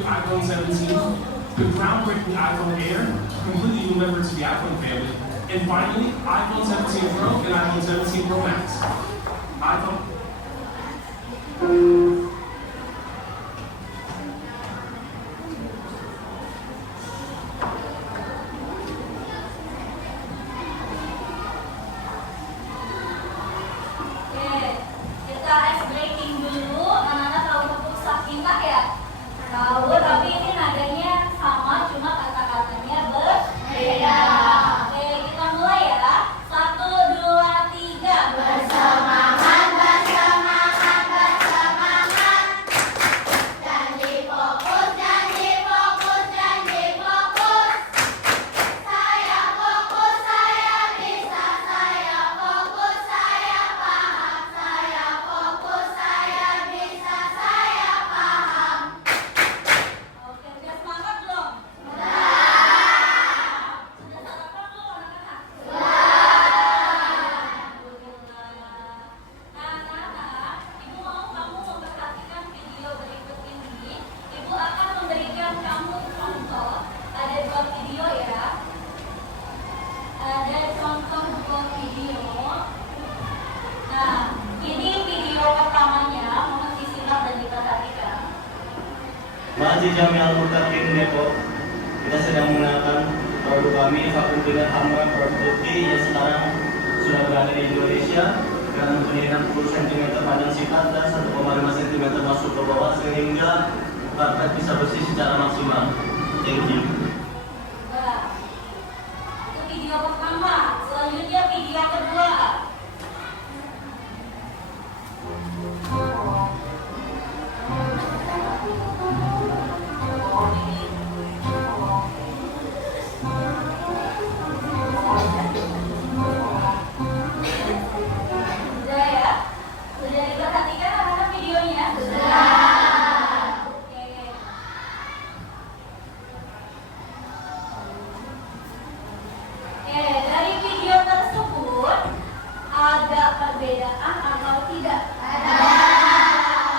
new iPhone 17, the groundbreaking iPhone Air, completely new member to the iPhone family, and finally, iPhone 17 Pro and iPhone 17 Pro Max. iPhone. Masjid Jami Al-Muttaqin Depok, kita sedang mengenalkan produk kami, vakum dengan Amran produk Turki yang sekarang sudah berada di Indonesia dengan pendirian 10 cm panjang sifat dan 1,5 cm masuk ke bawah sehingga karpet bisa bersih secara maksimal. Thank you. Itu video pertama, selanjutnya video kedua. Perbedaan atau tidak? Ada.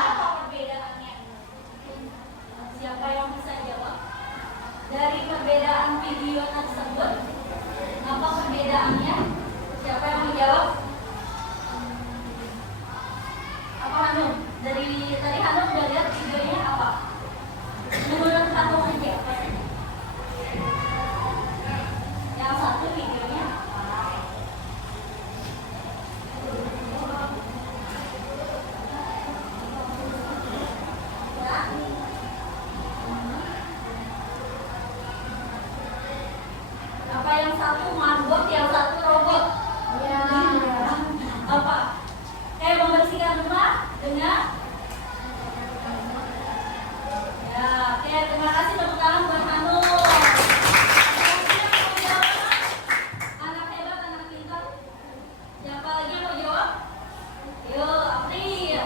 Apa perbedaannya? Siapa yang bisa jawab? Dari perbedaan video tersebut, apa perbedaannya? Siapa yang mau jawab? Apa Hanum? Dari tadi Hanum udah lihat videonya apa? Menurut Hanum aja. Yang satu videonya apa? Yang satu marbot, yang satu robot. Ya. Apa? Kayak membersihkan rumah dengan. Ya, oke, terima kasih tepuk tangan buat Hanum. Anak hebat, anak pintar. Siapa lagi yang mau jawab? Yuk, April.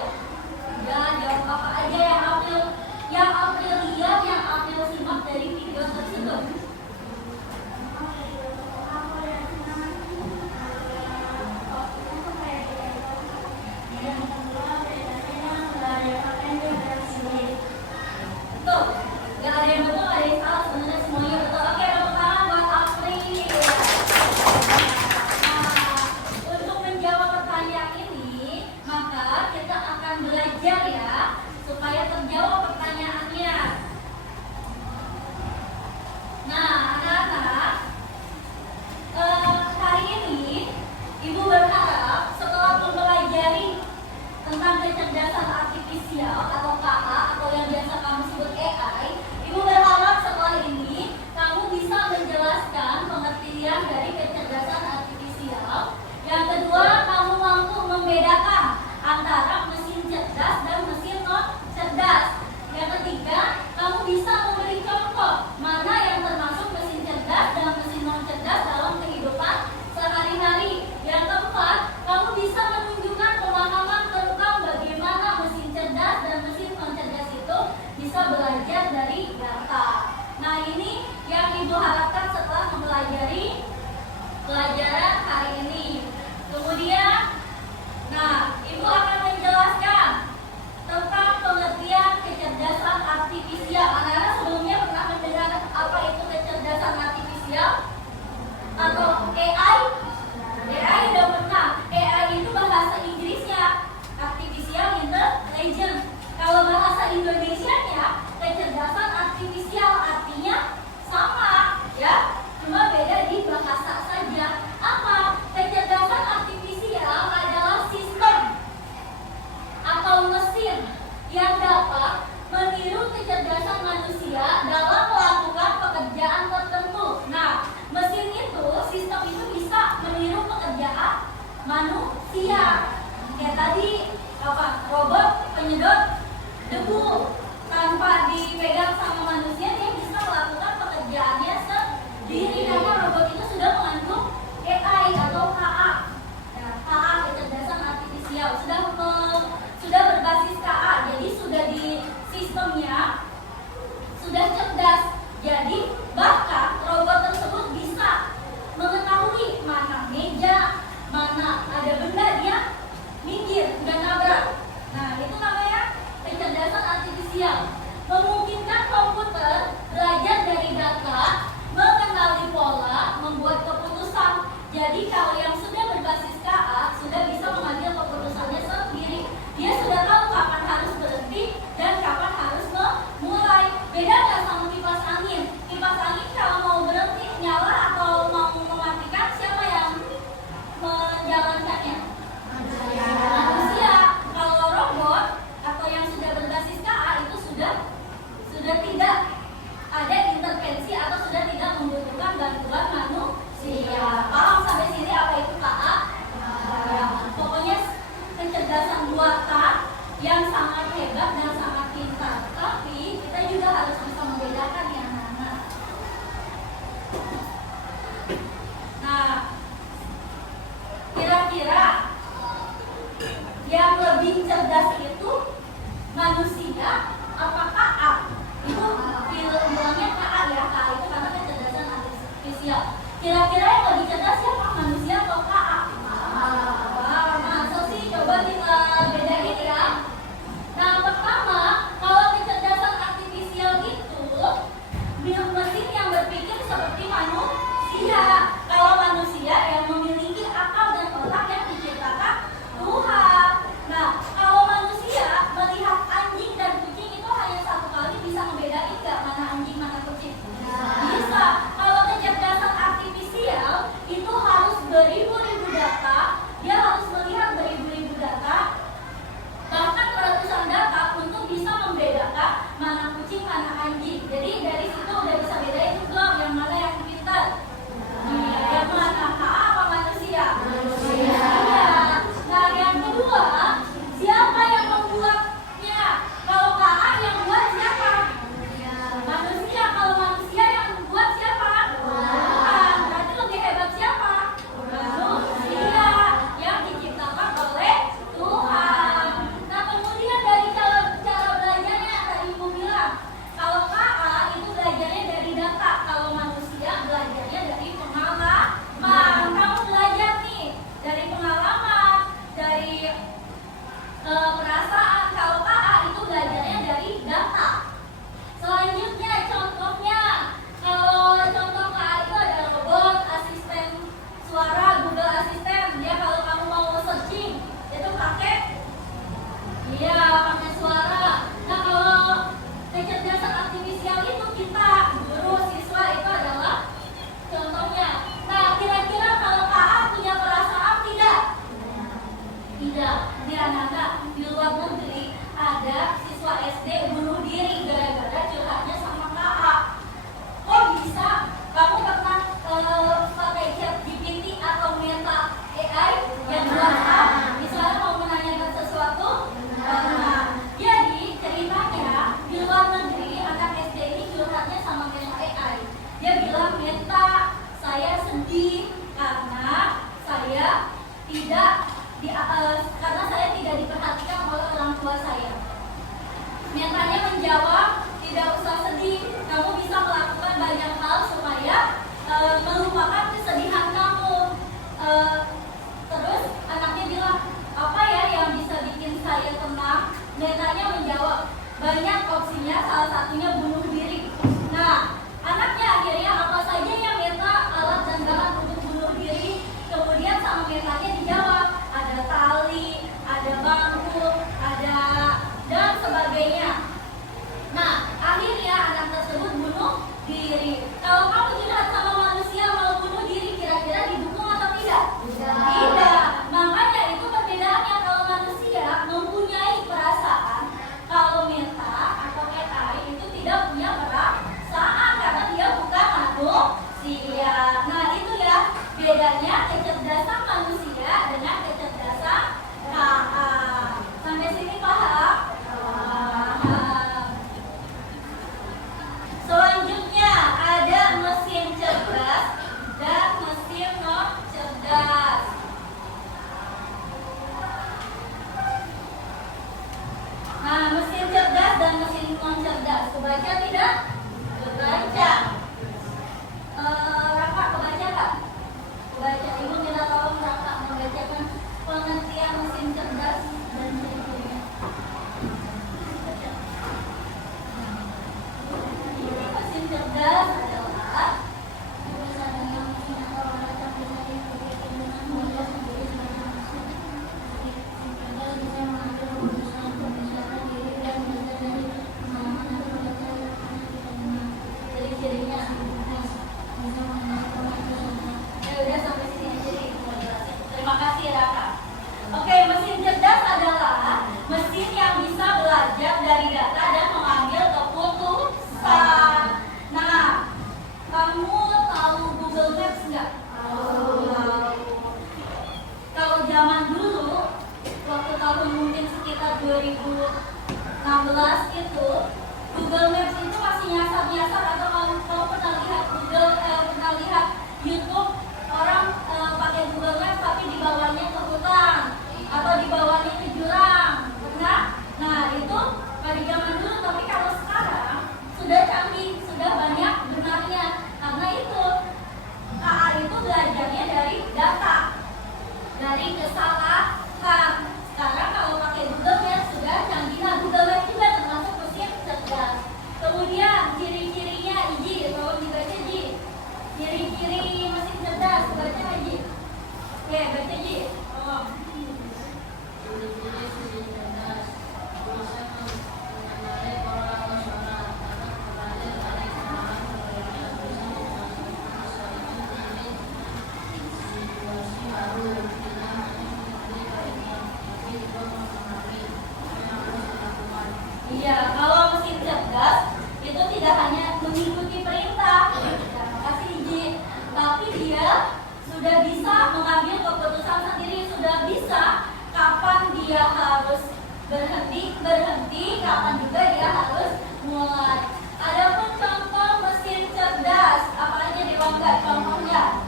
Jangan jawab apa aja yang April lihat, yang April simak dari video tersebut. Indonesianya kecerdasan artifisial, artinya sama ya, cuma beda di bahasa saja. Apa? Kecerdasan artifisial adalah sistem atau mesin yang dapat meniru kecerdasan manusia dalam melakukan pekerjaan tertentu. Nah, mesin itu, sistem itu bisa meniru pekerjaan manusia. Kayak tadi apa? Robot penyedot debu tanpa dipegang sama manusia, dia bisa melakukan pekerjaannya sendiri karena robot itu sudah mengandung AI atau KA. Ya, KA kecerdasan artifisial sudah berbasis KA, jadi sudah di sistemnya sudah cerdas. Jadi bahkan robot tersebut bisa mengetahui mana meja, mana ada benda, dia minggir, nggak nabrak. Nah, itu namanya kecerdasan artifisial. Memungkinkan komputer belajar dari data, mengenali pola, membuat keputusan. Jadi kalau yang sudah berbasis KA sudah bisa mengambil keputusannya sendiri. Dia sudah tahu kapan harus berhenti dan kapan harus memulai. Beda nggak sama kipas angin? Kipas angin kalau mau berhenti nyala atau mau mematikan, siapa yang menjalankannya? Manusia. Kalau robot atau yang sudah berbasis KA itu sudah tidak ada intervensi atau sudah tidak membutuhkan bantuan manusia. Paham sampai sini apa itu KA? Ya, pokoknya kecerdasan buatan yang sangat hebat dan sangat pintar. Tapi kita juga harus bisa membedakan ya anak-anak. Nah, kira-kira yang lebih cerdas itu manusia apa KA? Itu bilangnya KA ya, KA itu karena kecerdasan artifisial. Kira-kira yang lebih cerdas siapa, manusia atau KA? Masa sih? Coba kita bedain ya. Nah, pertama, kalau kecerdasan artifisial itu mesin yang berpikir seperti manusia. Kalau manusia yang memiliki akal dan otak yang diciptakan Tuhan. Nah, kalau manusia melihat anjing dan kucing itu hanya satu kali bisa membedain nggak mana anjing mana kucing? Bisa. Kalau kecerdasan artifisial itu harus beribu-ribu data, dia harus melihat beribu-ribu data, bahkan ratusan data untuk bisa membedakan mana kucing mana anjing. Jadi dari situ udah bisa bedain belum yang mana yang pintar? Yang mana KA apa manusia? Manusia. Nah, yang kedua, siapa yang membuatnya? Kalau KA yang buat siapa? Manusia. Kalau manusia yang membuat siapa? Tuhan. Berarti lebih hebat siapa? Manusia yang diciptakan oleh Tuhan. Nah, kemudian dari cara belajarnya yang tadi Ibu bilang, kalau KA itu belajarnya dari data, kalau manusia belajarnya dari pengalaman. Kamu belajar nih dari pengalaman, dari perasaan. Kalau KA itu belajarnya dari data. Selanjutnya contohnya, kalau contoh KA itu ada robot, asisten suara, Google Assistant. Dia kalau kamu mau searching itu pakai suara. Nah, kalau kecerdasan artifisial itu kita guru siswa itu adalah contohnya. Nah, kira-kira kalau KA punya perasaan tidak? Tidak. Ini anak-anak di luar negeri ada siswa SD bunuh diri gara-gara curhatnya sama KA. Kok bisa? Kamu pernah pakai ChatGPT atau Meta AI yang WhatsApp? Misalnya mau menanyakan sesuatu? Nah, jadi ceritanya di luar negeri anak SD ini curhatnya sama Meta AI. Dia bilang, Meta, saya sedih karena saya tidak diperhatikan oleh orang tua saya. Metanya menjawab, tidak usah sedih, kamu bisa melakukan banyak hal supaya melupakan kesedihan kamu. Terus anaknya bilang, apa ya yang bisa bikin saya tenang? Metanya menjawab, banyak opsinya, salah satunya bunuh diri. Nah, anaknya akhirnya apa saja yang Meta alat dan bahan untuk bunuh diri? Kemudian sama Metanya dijawab, ada tali, ada bangku, ada dan sebagainya. dan mesin non cerdas. Kebaca tidak? Kebaca. Raka kebaca Kak? Kebaca. Ibu minta tolong Raka membacakan pengertian mesin cerdas dan ciri-cirinya. Ini mesin cerdas adalah ciri-cirinya. Ya udah sampai sini aja nih. Terima kasih Raka. Oke, mesin cerdas adalah mesin yang bisa belajar dari data dan mengambil keputusan. Nah, kamu tahu Google Maps nggak? Kalau zaman dulu, waktu tahun mungkin sekitar 2016 itu, Google Maps itu masih nyasar-nyasar. Atau kamu pernah lihat pernah lihat YouTube orang pakai Google Maps tapi di bawahnya ke hutan atau di bawahnya ke jurang, pernah? Nah itu pada zaman dulu, tapi kalau sekarang sudah canggih, sudah banyak benarnya. Karena itu KA itu belajarnya dari data, dari kesalahan. Sekarang kalau pakai Google Maps sudah canggih. Nah, Google Maps juga termasuk mesin cerdas. Kemudian ciri-cirinya, Iji, tolong dibaca Ji. Ciri-ciri mesin cerdas, baca Ji. Oke, baca Ji. Tolong. Iya, kalau mesin cerdas itu tidak hanya mengikuti perintah, terima kasih Iji, tapi dia sudah bisa mengambil keputusan sendiri, sudah bisa kapan dia harus berhenti, kapan juga dia harus mulai. Adapun contoh mesin cerdas, apa aja di Bangga contohnya?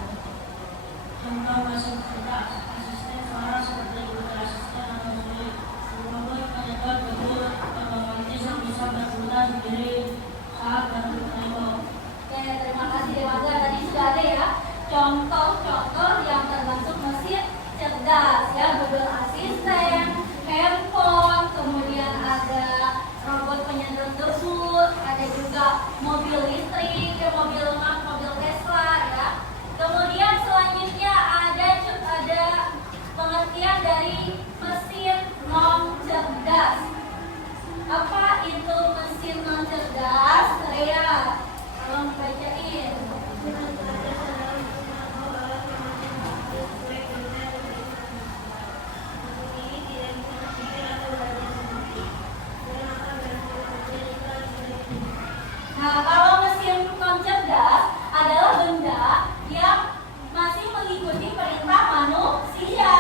Contoh mesin cerdas, asisten suara seperti Google Assistant atau Siri, robot penyedot debu otomatis yang bisa berputar sendiri saat bantu menembak. Oke, terima kasih Dewaga. Tadi sudah ada ya contoh-contoh yang termasuk mesin cerdas ya, Google Assistant, handphone, kemudian ada robot penyedot debu, ada juga mobil listrik, mobil Tesla ya. Kemudian selanjutnya ada pengertian dari mesin non cerdas. Apa itu mesin non cerdas? Rea, tolong bacain. Nah, kalau mesin non cerdas adalah benda yang masih mengikuti perintah manusia.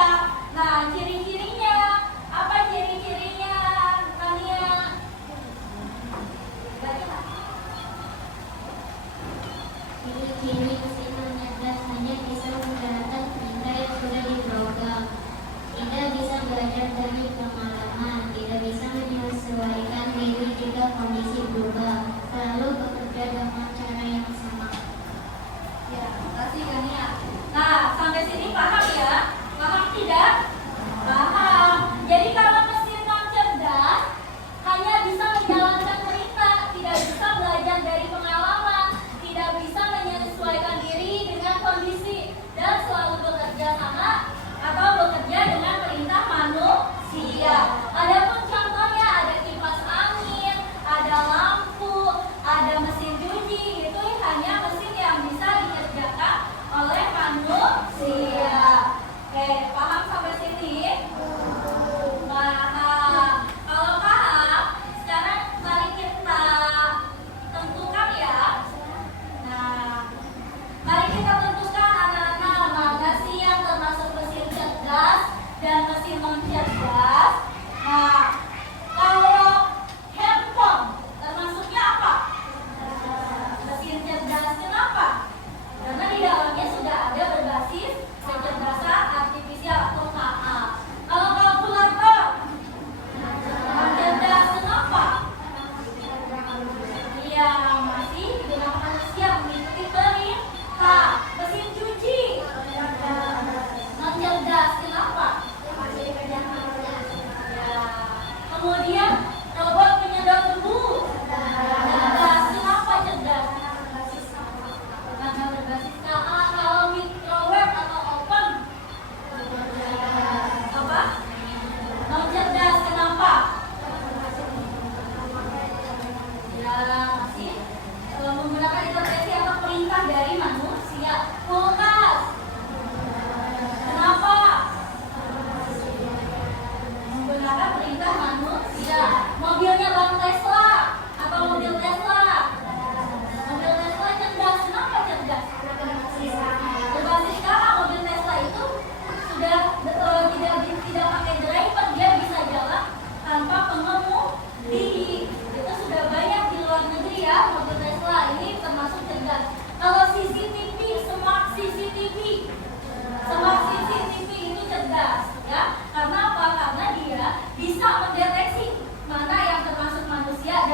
Nah, ciri-cirinya apa? Ciri-cirinya, Tania? Baca. Ciri-ciri mesin non cerdas hanya bisa menjalankan perintah yang sudah diprogram, tidak bisa belajar dari pengalaman, tidak bisa menyesuaikan diri jika kondisi berubah, selalu bekerja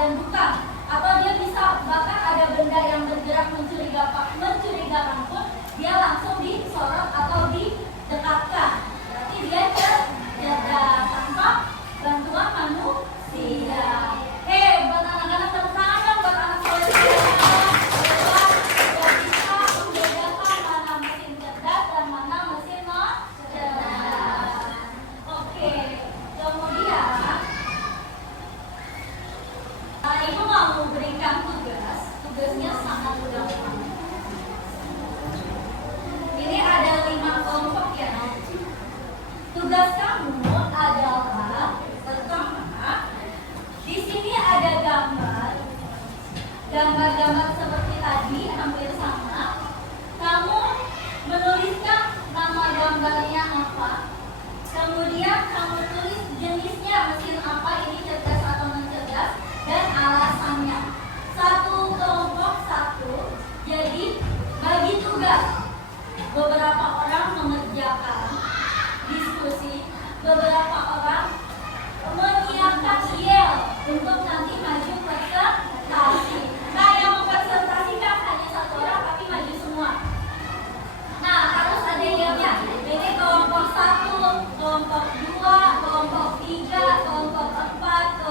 dan bukan, atau dia bisa bahkan ada benda yang bergerak mencurigakan pun dia langsung disorot atau didekatkan. Berarti dia cerdas tanpa bantuan manusia. Buat anak-anak tepuk tangan dong buat anak soleh. Sudah bisa membedakan mana mesin cerdas dan mana mesin cerdas. Oke, kemudian Ibu mau memberikan tugasnya sangat gampang. Ini ada 5 kelompok ya. Tugas kamu adalah pertama, di sini ada gambar-gambar seperti tadi hampir sama. Kamu menuliskan nama gambarnya apa, kemudian kamu tulis jenisnya mesin apa, ini cerdas atau non cerdas, dan alasannya. Satu kelompok satu, jadi bagi tugas. Beberapa orang mengerjakan diskusi, beberapa orang menyiapkan yel untuk nanti maju presentasi. Nah, yang mempresentasikan hanya 1 orang tapi maju semua. Nah, harus ada yelnya. Ini kelompok 1, kelompok 2, kelompok 3, kelompok 4,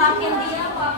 Semakin dia dalam.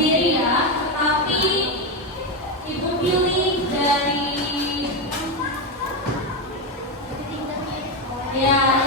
sendiri ya, tapi ibu pilih dari ya